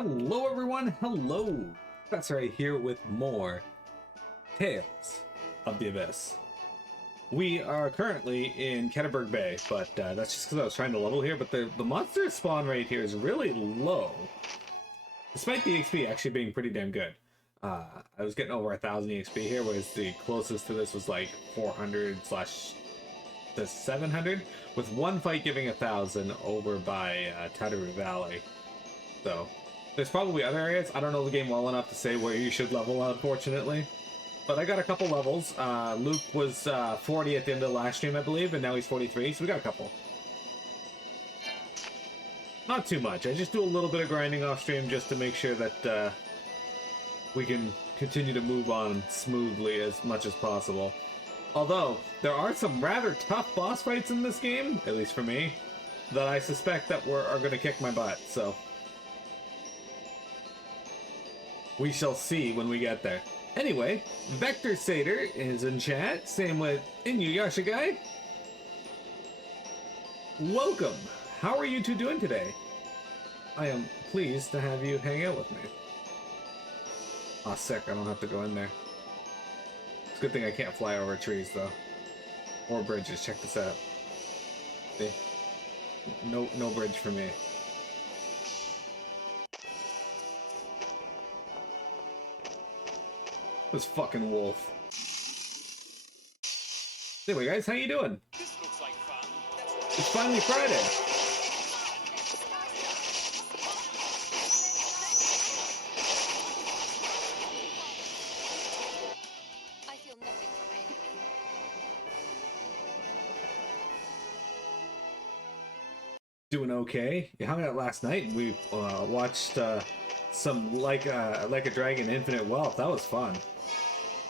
Hello everyone, hello! That's right, here with more Tales of the Abyss. We are currently in Ketterberg Bay, but that's just because I was trying to level here, but the monster spawn rate here is really low. Despite the XP actually being pretty damn good. I was getting over 1,000 XP here, whereas the closest to this was like 400 slash to 700, with one fight giving 1,000 over by Tataru Valley. So there's probably other areas. I don't know the game well enough to say where you should level, unfortunately. But I got a couple levels. Luke was 40 at the end of the last stream, I believe, and now he's 43, so we got a couple. Not too much. I just do a little bit of grinding off stream just to make sure that we can continue to move on smoothly as much as possible. Although, there are some rather tough boss fights in this game, at least for me, that I suspect that are going to kick my butt, so we shall see when we get there. Anyway, Vector Satyr is in chat, same with Inuyasha Guy. Welcome! How are you two doing today? I am pleased to have you hang out with me. Aw, sick, I don't have to go in there. It's a good thing I can't fly over trees, though. Or bridges, check this out. See? No bridge for me. This fucking wolf. Anyway, guys, how you doing? This looks like fun. It's finally Friday. I feel nothing from my enemy. Doing okay. You hung out last night and we watched some like a Dragon Infinite Wealth. That was fun.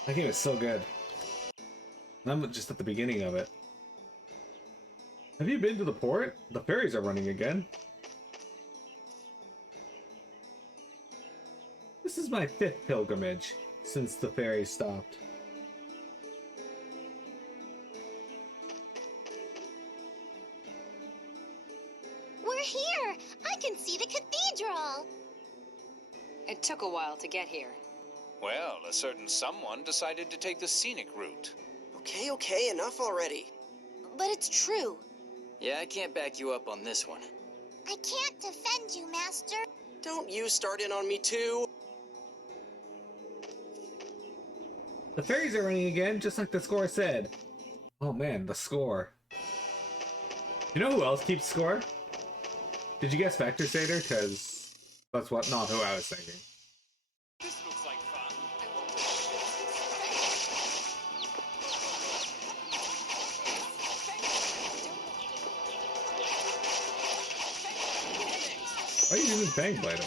That game is so good. And I'm just at the beginning of it. Have you been to the port? The ferries are running again. This is my 5th pilgrimage since the ferry stopped. We're here! I can see the cathedral! It took a while to get here. Well, a certain someone decided to take the scenic route. Okay, enough already. But it's true. Yeah, I can't back you up on this one. I can't defend you, Master. Don't you start in on me too. The ferries are running again, just like the score said. Oh man, the score. You know who else keeps score? Did you guess Vector Satyr? Because that's not who I was thinking. This looks like fun. Why are you using Fang Blade on me?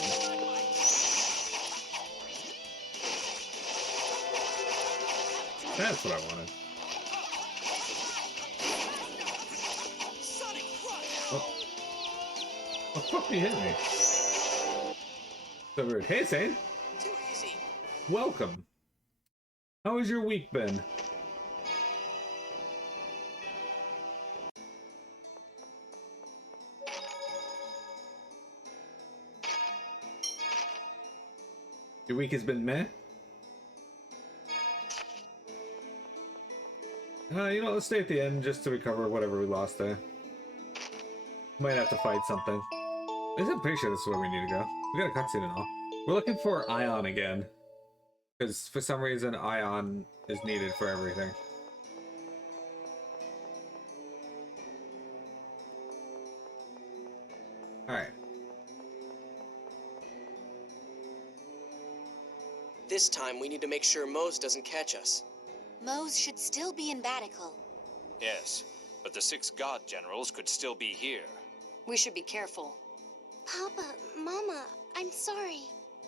That's what I wanted. Oh, fuck, you hit me. So rude. Hey, Sane. Too easy. Welcome. How has your week been? Your week has been meh? You know, let's stay at the end just to recover whatever we lost there. Might have to fight something. I'm pretty sure this is where we need to go. We got a cutscene and all. We're looking for Ion again. Because for some reason, Ion is needed for everything. Alright. This time we need to make sure Mohs doesn't catch us. Mohs should still be in Batical. Yes, but the 6 god generals could still be here. We should be careful. Papa, Mama, I'm sorry.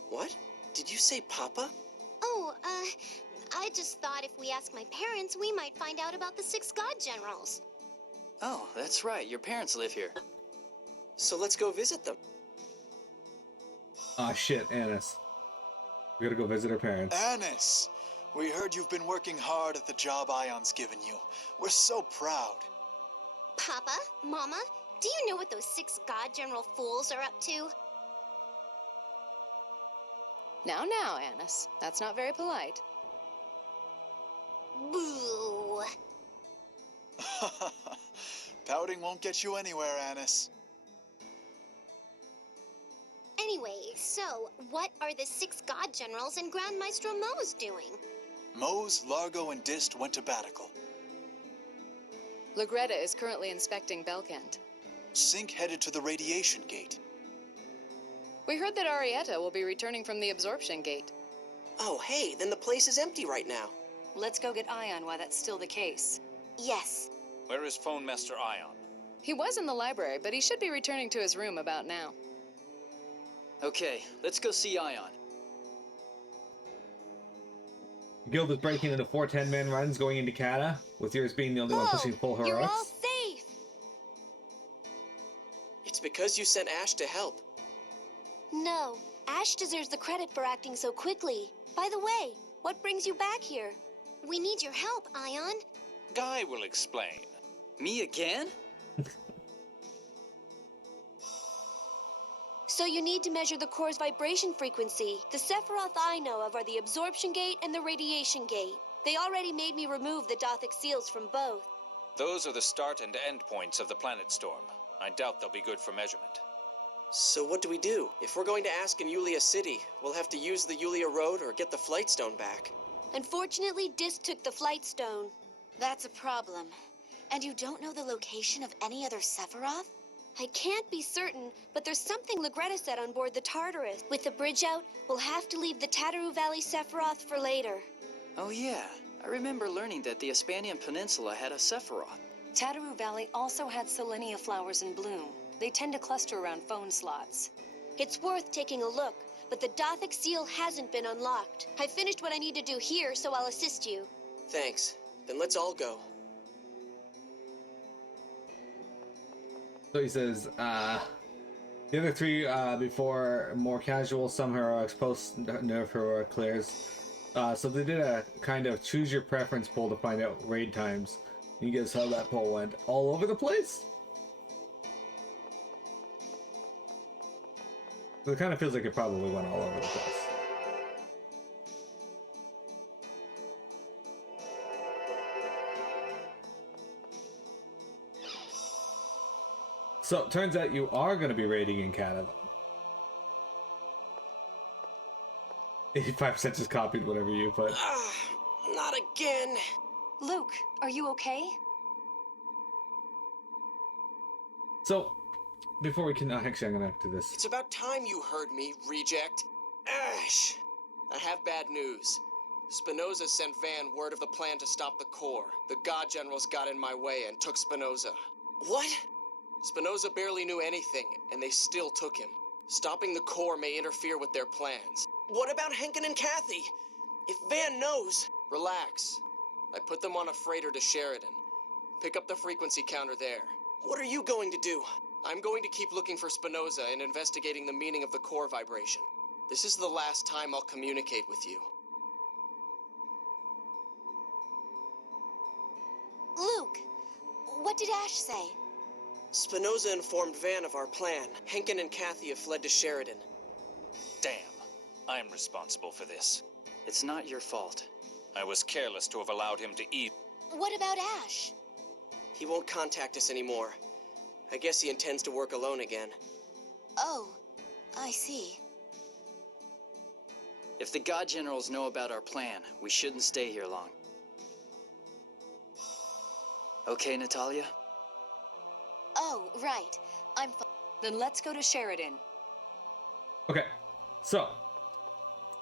What? Did you say Papa? Oh, I just thought if we ask my parents, we might find out about the 6 god generals. Oh, that's right. Your parents live here. So let's go visit them. Aw, shit, Annis. We gotta go visit our parents. Annis, we heard you've been working hard at the job Ion's given you. We're so proud. Papa, Mama, do you know what those 6 god general fools are up to? Now, Annis. That's not very polite. Boo. Pouting won't get you anywhere, Annis. Anyway, so what are the 6 God Generals and Grand Maestro Mohs doing? Mohs, Largo, and Dist went to Batical. Lagretta is currently inspecting Belkend. Sync headed to the radiation gate. We heard that Arietta will be returning from the absorption gate. Oh, hey, then the place is empty right now. Let's go get Ion while that's still the case. Yes. Where is Phone Master Ion? He was in the library, but he should be returning to his room about now. Okay, let's go see Ion. Guild is breaking into 4 10-man runs going into Kata, with yours being the only one pushing full You're all heroics. safe. It's because you sent Ash to help. No, Ash deserves the credit for acting so quickly. By the way, what brings you back here? We need your help, Ion. Guy will explain. Me again? So you need to measure the core's vibration frequency. The Sephiroth I know of are the absorption gate and the radiation gate. They already made me remove the Daathic seals from both. Those are the start and end points of the planet storm. I doubt they'll be good for measurement. So what do we do? If we're going to ask in Yulia City, we'll have to use the Yulia Road or get the Flight Stone back. Unfortunately, Dist took the Flight Stone. That's a problem. And you don't know the location of any other Sephiroth? I can't be certain, but there's something Lagretta said on board the Tartarus. With the bridge out, we'll have to leave the Tataru Valley Sephiroth for later. Oh yeah, I remember learning that the Hispanian Peninsula had a Sephiroth. Tataru Valley also had Selenia flowers in bloom. They tend to cluster around phone slots. It's worth taking a look, but the Daathic seal hasn't been unlocked. I finished what I need to do here, so I'll assist you. Thanks. Then let's all go. So he says, the other 3, before more casual, some heroics, post nerf heroic clears. So they did a kind of choose your preference poll to find out raid times. You guess how that poll went? All over the place? So it kind of feels like it probably went all over the place. So it turns out you are going to be raiding in Canada. 85% just copied whatever you put. Not again. Luke, are you okay? So, before we can... actually, I'm going to have to do this. It's about time you heard me, reject. Ash! I have bad news. Spinoza sent Van word of the plan to stop the core. The God Generals got in my way and took Spinoza. What? Spinoza barely knew anything, and they still took him. Stopping the core may interfere with their plans. What about Henkin and Kathy? If Van knows... Relax. I put them on a freighter to Sheridan. Pick up the frequency counter there. What are you going to do? I'm going to keep looking for Spinoza and investigating the meaning of the core vibration. This is the last time I'll communicate with you. Luke, what did Ash say? Spinoza informed Van of our plan. Henkin and Kathy have fled to Sheridan. Damn. I'm responsible for this. It's not your fault. I was careless to have allowed him to eat. What about Ash? He won't contact us anymore. I guess he intends to work alone again. Oh, I see. If the God Generals know about our plan, we shouldn't stay here long. Okay, Natalia? Oh, right. I'm fine. Then let's go to Sheridan. Okay, so,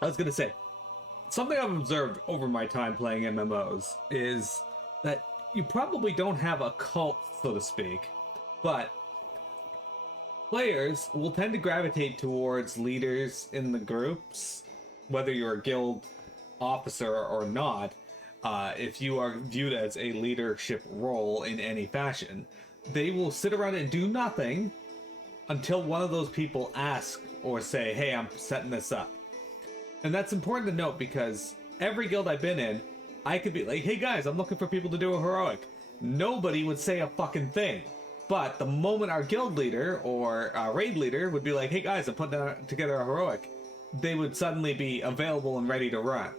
I was going to say, something I've observed over my time playing MMOs is that you probably don't have a cult, so to speak, but players will tend to gravitate towards leaders in the groups, whether you're a guild officer or not. If you are viewed as a leadership role in any fashion, they will sit around and do nothing until one of those people ask or say, hey, I'm setting this up. And that's important to note because every guild I've been in, I could be like, hey guys, I'm looking for people to do a heroic. Nobody would say a fucking thing. But the moment our guild leader or our raid leader would be like, hey guys, I'm putting together a heroic, they would suddenly be available and ready to run.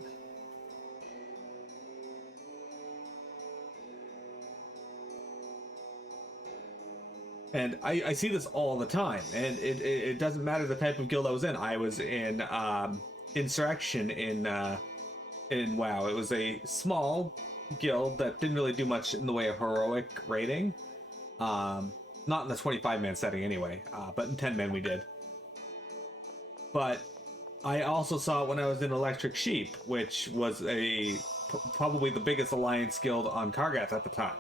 And I see this all the time, and it doesn't matter the type of guild I was in. I was in Insurrection in WoW. It was a small guild that didn't really do much in the way of heroic raiding. Not in the 25-man setting anyway, but in 10-man we did. But I also saw it when I was in Electric Sheep, which was probably the biggest alliance guild on Kargath at the time.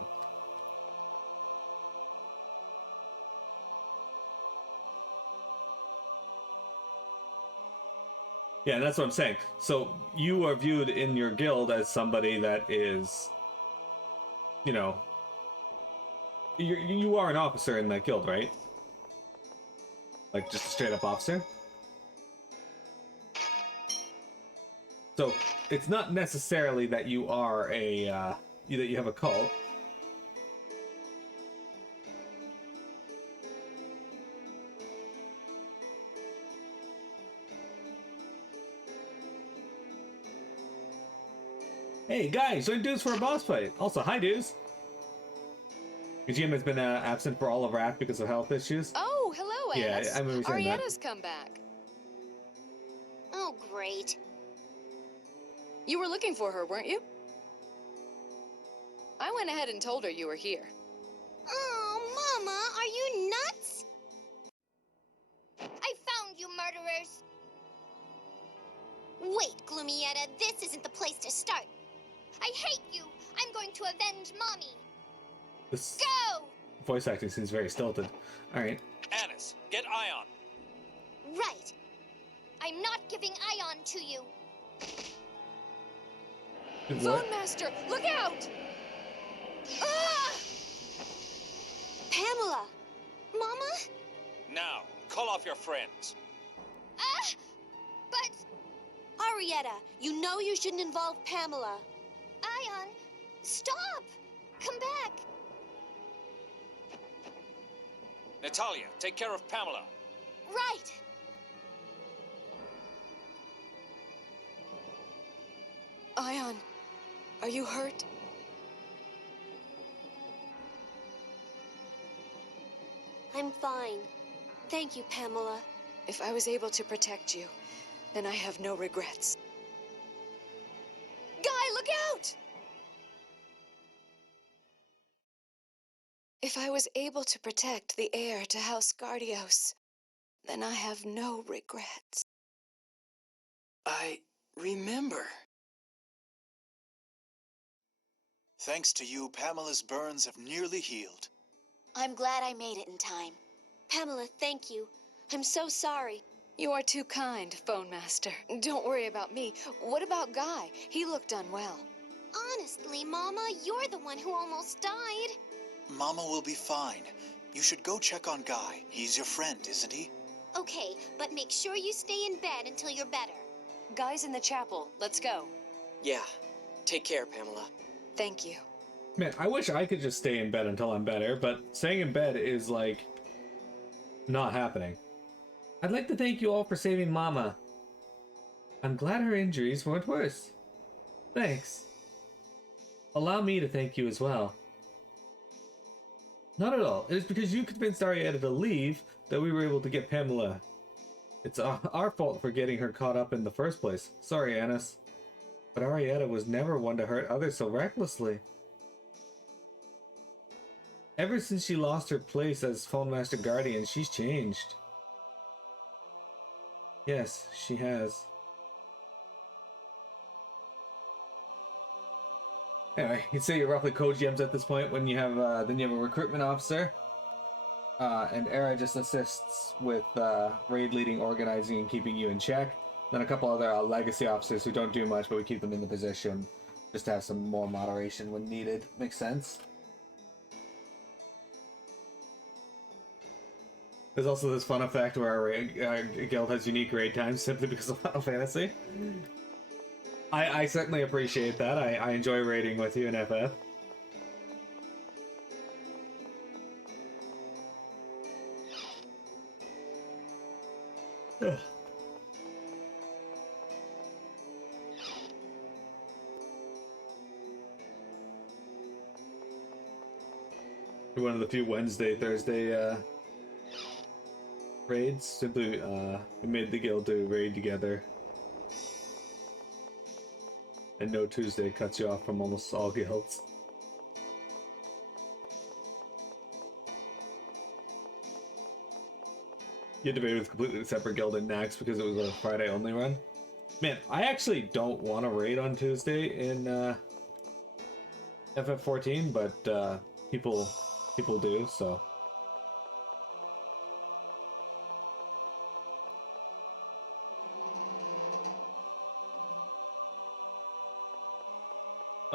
Yeah, that's what I'm saying. So you are viewed in your guild as somebody that is, you know, you are an officer in that guild, right? Like just a straight up officer. So it's not necessarily that you are that you have a cult. Hey guys, join dudes for a boss fight. Also, hi dudes. GM has been absent for all of Wrath because of health issues. Oh, hello, Annis. Yeah, I remember saying that. Arietta's come back. Oh, great. You were looking for her, weren't you? I went ahead and told her you were here. Oh, Mama, are you nuts? I found you, murderers. Wait, Gloomietta, this isn't the place to start. I hate you. I'm going to avenge Mommy. This Go! voice acting seems very stilted. Alright. Annis, get Ion. Right. I'm not giving Ion to you. Phone Master, look out! Ah! Pamela! Mama? Now, call off your friends. Ah! But... Arietta, you know you shouldn't involve Pamela. Ion, stop! Come back! Natalia, take care of Pamela. Right! Ion, are you hurt? I'm fine. Thank you, Pamela. If I was able to protect you, then I have no regrets. Guy, look out! If I was able to protect the heir to House Gardios, then I have no regrets. I remember. Thanks to you, Pamela's burns have nearly healed. I'm glad I made it in time. Pamela, thank you. I'm so sorry. You are too kind, Phone Master. Don't worry about me. What about Guy? He looked unwell. Honestly, Mama, you're the one who almost died. Mama will be fine. You should go check on Guy. He's your friend, isn't he? Okay, but make sure you stay in bed until you're better. Guy's in the chapel. Let's go. Yeah. Take care, Pamela. Thank you. Man, I wish I could just stay in bed until I'm better, but staying in bed is, like, not happening. I'd like to thank you all for saving Mama. I'm glad her injuries weren't worse. Thanks. Allow me to thank you as well. Not at all. It is because you convinced Arietta to leave that we were able to get Pamela. It's our fault for getting her caught up in the first place. Sorry, Annis. But Arietta was never one to hurt others so recklessly. Ever since she lost her place as Phone Master Guardian, she's changed. Yes, she has. Anyway, you'd say you're roughly co-GMs at this point when you have, then you have a recruitment officer. And Era just assists with raid leading, organizing, and keeping you in check. Then a couple other legacy officers who don't do much, but we keep them in the position just to have some more moderation when needed. Makes sense. There's also this fun effect where our guild has unique raid times simply because of Final Fantasy. I certainly appreciate that. I enjoy raiding with you in FF. one of the few Wednesday, Thursday raids. Simply we made the guild to raid together. And no Tuesday cuts you off from almost all guilds. You had to raid with a completely separate guild in Nax because it was a Friday only run. Man, I actually don't want to raid on Tuesday in FF14, but people do, so.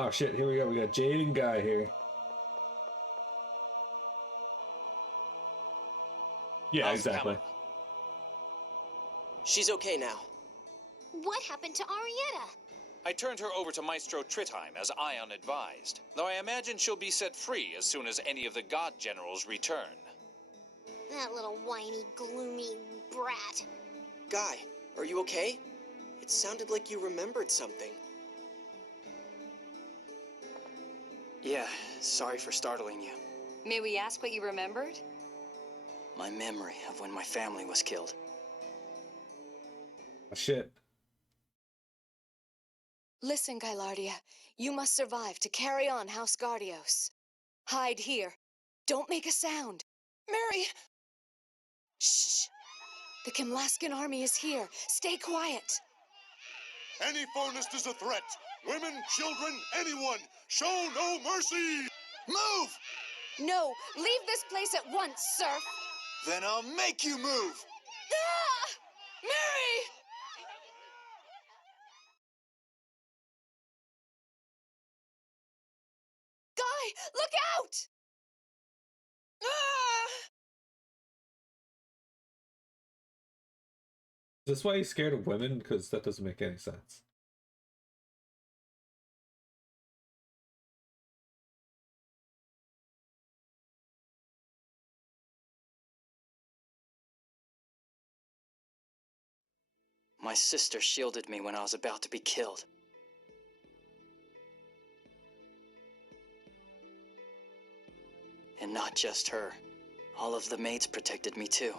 Oh shit, here we go. We got Jade and Guy here. Yeah, How's exactly. Pamela? She's okay now. What happened to Arietta? I turned her over to Maestro Tritheim as Ion advised, though I imagine she'll be set free as soon as any of the God Generals return. That little whiny, gloomy brat. Guy, are you okay? It sounded like you remembered something. Yeah, sorry for startling you. May we ask what you remembered? My memory of when my family was killed. Oh, shit. Listen, Gylardia, you must survive to carry on House Gardios. Hide here. Don't make a sound. Mary! Shh! The Kimlaskan army is here. Stay quiet. Any Fonist is a threat. Women, children, anyone. Show no mercy. Move! No, leave this place at once, Serf! Then I'll make you move! Ah! Mary! Guy, look out! Ah! Is this why he's scared of women? Because that doesn't make any sense. My sister shielded me when I was about to be killed. And not just her. All of the maids protected me too.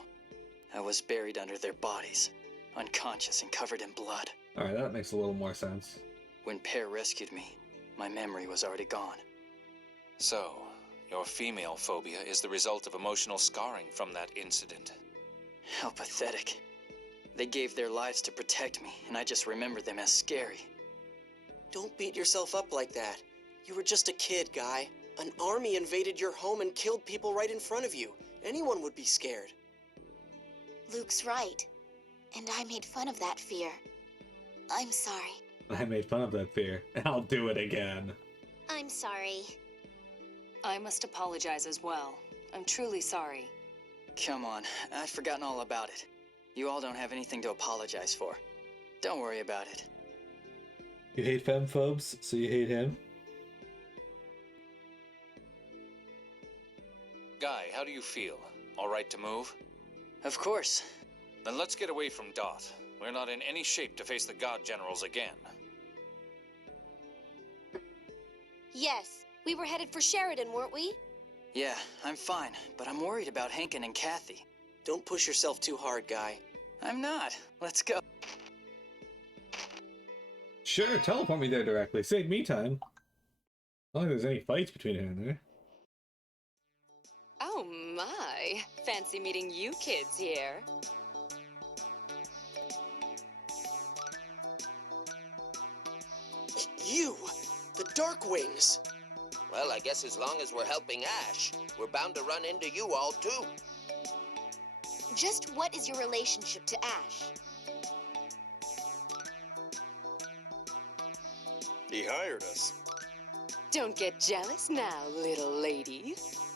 I was buried under their bodies, unconscious and covered in blood. Alright, that makes a little more sense. When Pear rescued me, my memory was already gone. So, your female phobia is the result of emotional scarring from that incident. How pathetic. They gave their lives to protect me, and I just remember them as scary. Don't beat yourself up like that. You were just a kid, Guy. An army invaded your home and killed people right in front of you. Anyone would be scared. Luke's right. And I made fun of that fear. I'm sorry. I made fun of that fear, and I'll do it again. I'm sorry. I must apologize as well. I'm truly sorry. Come on, I've forgotten all about it. You all don't have anything to apologize for. Don't worry about it. You hate femphobes, so you hate him? Guy, how do you feel? All right to move? Of course. Then let's get away from Daath. We're not in any shape to face the God Generals again. Yes, we were headed for Sheridan, weren't we? Yeah, I'm fine, but I'm worried about Hankin and Kathy. Don't push yourself too hard, Guy. I'm not. Let's go. Sure, teleport me there directly. Save me time. I don't think there's any fights between here and there. Oh my. Fancy meeting you kids here. You! The Darkwings! Well, I guess as long as we're helping Ash, we're bound to run into you all too. Just what is your relationship to Ash? He hired us. Don't get jealous now, little ladies.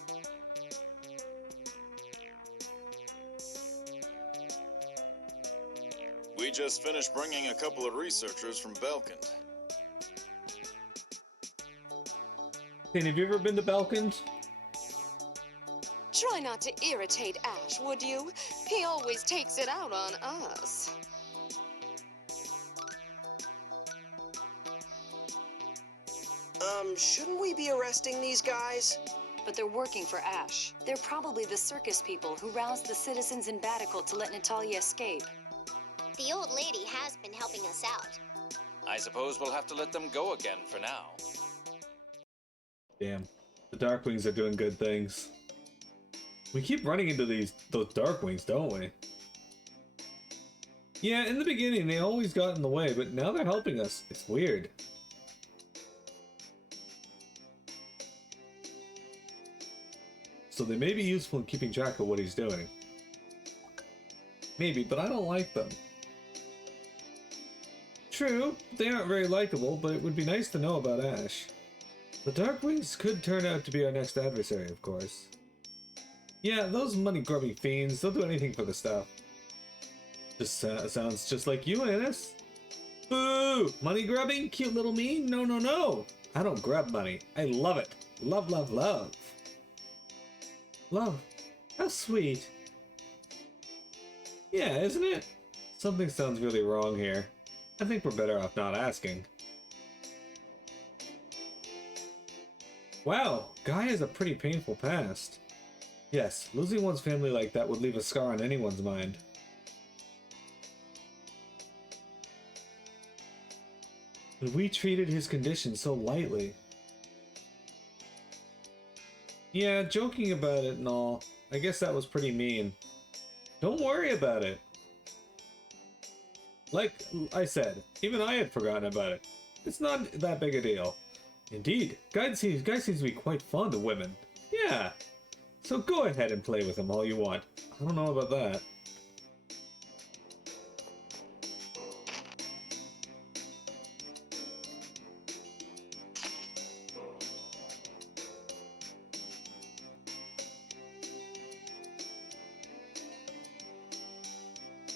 We just finished bringing a couple of researchers from Belkand. Hey, have you ever been to Belkand? Try not to irritate Ash, would you? He always takes it out on us. Shouldn't we be arresting these guys? but they're working for Ash. They're probably the circus people who roused the citizens in Batical to let Natalia escape. The old lady has been helping us out. I suppose we'll have to let them go again for now. Damn. The Darkwings are doing good things. We keep running into those Darkwings, don't we? Yeah, in the beginning they always got in the way, but now they're helping us. It's weird. So they may be useful in keeping track of what he's doing. Maybe, but I don't like them. True, they aren't very likable, but it would be nice to know about Ash. The Darkwings could turn out to be our next adversary, of course. Yeah, those money-grubbing fiends, they'll do anything for the stuff. This sounds just like you, Annis. Boo! Money-grubbing? Cute little me? No, no, no! I don't grab money. I love it. Love, love, love. Love. How sweet. Yeah, isn't it? Something sounds really wrong here. I think we're better off not asking. Wow, Guy has a pretty painful past. Yes, losing one's family like that would leave a scar on anyone's mind. But we treated his condition so lightly. Yeah, joking about it and all. I guess that was pretty mean. Don't worry about it. Like I said, even I had forgotten about it. It's not that big a deal. Indeed, Guy seems to be quite fond of women. Yeah. So go ahead and play with him all you want. I don't know about that.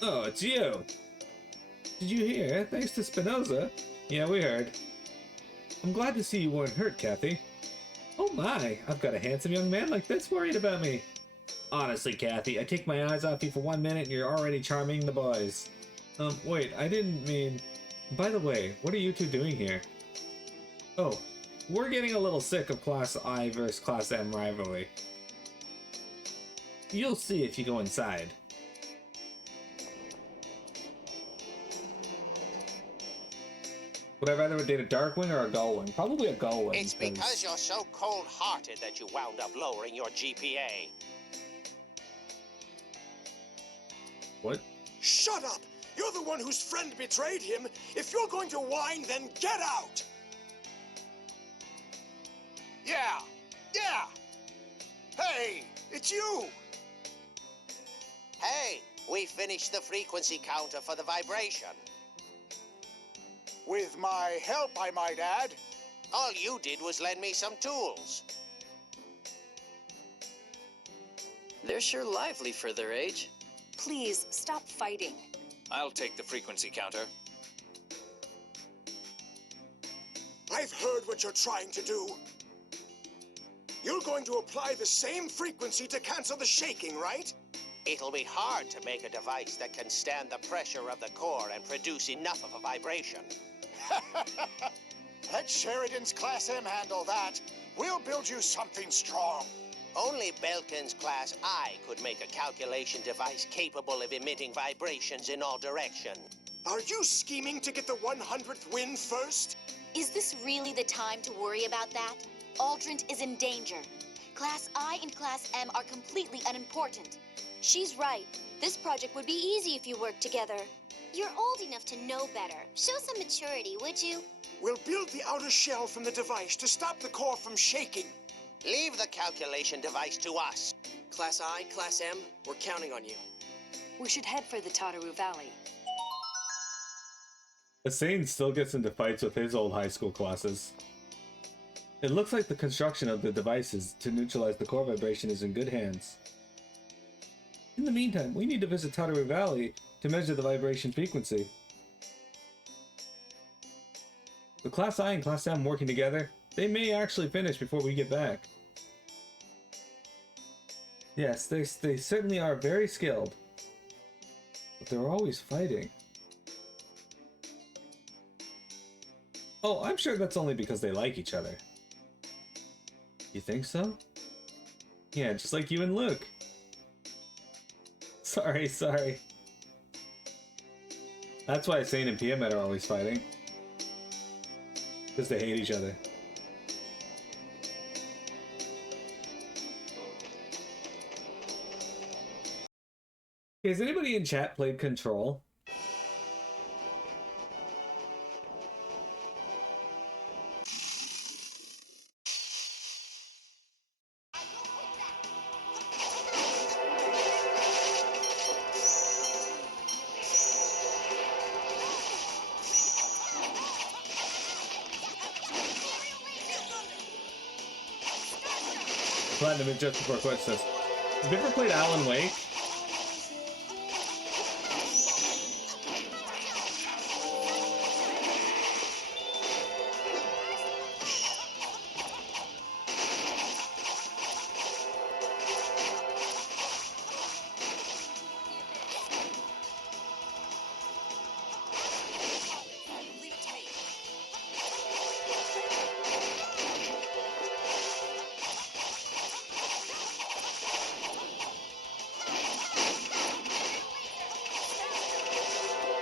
Oh, it's you! Did you hear? Thanks to Spinoza. Yeah, we heard. I'm glad to see you weren't hurt, Kathy. Oh my, I've got a handsome young man like this worried about me. Honestly, Kathy, I take my eyes off you for 1 minute and you're already charming the boys. Wait, I didn't mean... By the way, what are you two doing here? Oh, we're getting a little sick of Class I versus Class M rivalry. You'll see if you go inside. Would I rather date a Darkwing or a Gullwing? Probably a Gullwing. It's because you're so cold-hearted that you wound up lowering your GPA. What? Shut up! You're the one whose friend betrayed him. If you're going to whine, then get out! Yeah! Yeah! Hey! It's you! Hey, we finished the frequency counter for the vibration. With my help, I might add. All you did was lend me some tools. They're sure lively for their age. Please, stop fighting. I'll take the frequency counter. I've heard what you're trying to do. You're going to apply the same frequency to cancel the shaking, right? It'll be hard to make a device that can stand the pressure of the core and produce enough of a vibration. Let Sheridan's Class M handle that. We'll build you something strong. Only Belkin's Class I could make a calculation device capable of emitting vibrations in all directions. Are you scheming to get the 100th win first? Is this really the time to worry about that? Aldrint is in danger. Class I and Class M are completely unimportant. She's right. This project would be easy if you worked together. You're old enough to know better. Show some maturity, would you? We'll build the outer shell from the device to stop the core from shaking. Leave the calculation device to us. Class I, Class M, we're counting on you. We should head for the Tataru Valley. Hussein still gets into fights with his old high school classes. It looks like the construction of the devices to neutralize the core vibration is in good hands. In the meantime, we need to visit Tataru Valley to measure the vibration frequency. The Class I and Class M working together, they may actually finish before we get back. Yes, they certainly are very skilled. But they're always fighting. Oh, I'm sure that's only because they like each other. You think so? Yeah, just like you and Luke. Sorry, sorry. That's why Sane and Tiamat are always fighting. Because they hate each other. Has anybody in chat played Control? Platinum is just before Quest says, have you ever played Alan Wake?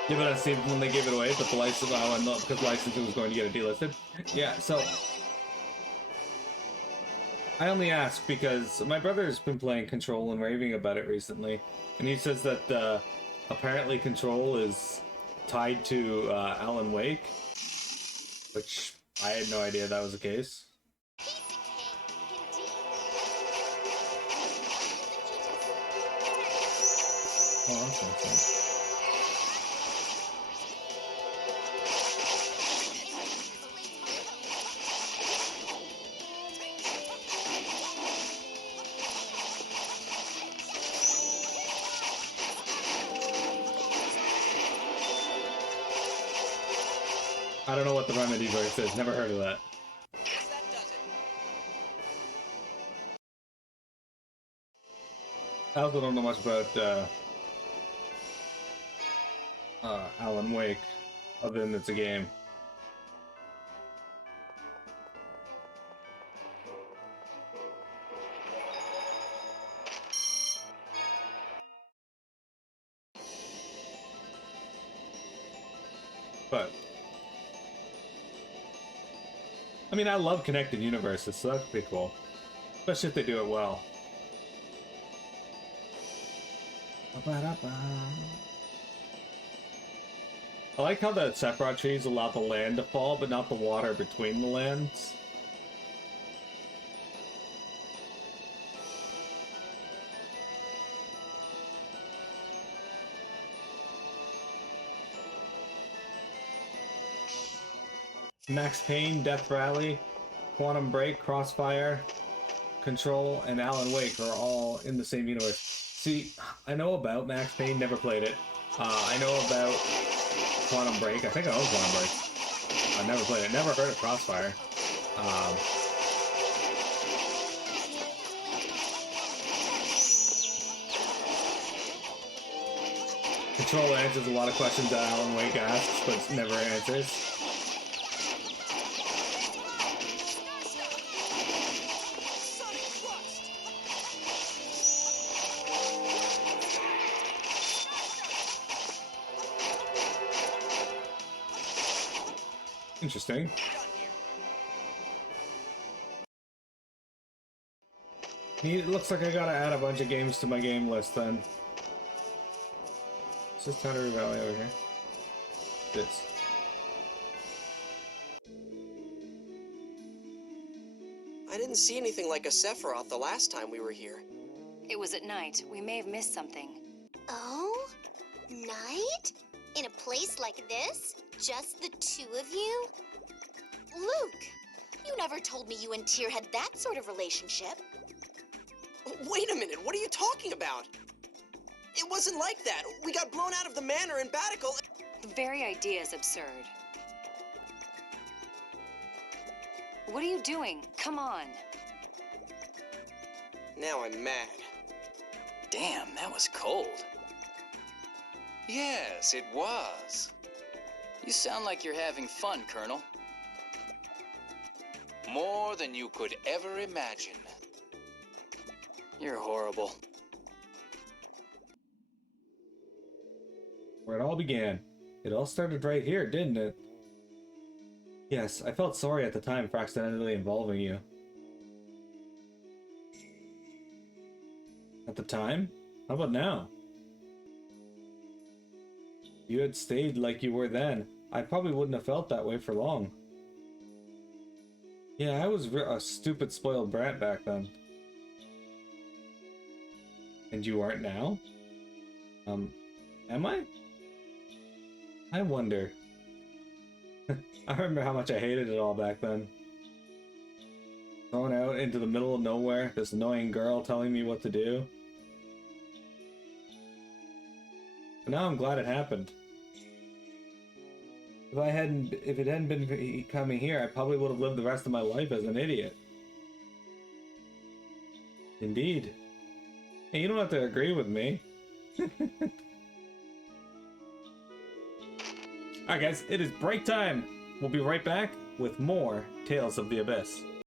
Yeah, but I see when they gave it away, but the license, oh, not because licensing was going to get it delisted. Yeah, so I only ask because my brother's been playing Control and raving about it recently, and he says that apparently Control is tied to Alan Wake, which I had no idea that was the case. Oh, awesome. I don't know what the remedy verse is. Never heard of that. I also don't know much about Alan Wake, other than it's a game. But I mean, I love connected universes, so that's pretty cool. Especially if they do it well. I like how the Sephiroth trees allow the land to fall, but not the water between the lands. Max Payne, Death Rally, Quantum Break, Crossfire, Control, and Alan Wake are all in the same universe. See, I know about Max Payne, never played it. I know about Quantum Break. I think I own Quantum Break. I never played it. Never heard of Crossfire. Control answers a lot of questions that Alan Wake asks, but never answers. Interesting. It looks like I gotta add a bunch of games to my game list then. Is this Thunder Valley over here? This. I didn't see anything like a Sephiroth the last time we were here. It was at night. We may have missed something. Oh? Night? In a place like this? Just the two of you? Luke, you never told me you and Tyr had that sort of relationship. Wait a minute, what are you talking about? It wasn't like that. We got blown out of the manor in Batical. The very idea is absurd. What are you doing? Come on. Now I'm mad. Damn, that was cold. Yes, it was. You sound like you're having fun, Colonel. More than you could ever imagine. You're horrible. Where it all began. It all started right here, didn't it? Yes, I felt sorry at the time for accidentally involving you. At the time? How about now? If you had stayed like you were then, I probably wouldn't have felt that way for long. Yeah, I was a stupid spoiled brat back then. And you aren't now? Am I? I wonder. I remember how much I hated it all back then. Thrown out into the middle of nowhere, this annoying girl telling me what to do. But now I'm glad it happened. If it hadn't been coming here, I probably would have lived the rest of my life as an idiot. Indeed. Hey, you don't have to agree with me. Alright guys, it is break time! We'll be right back with more Tales of the Abyss.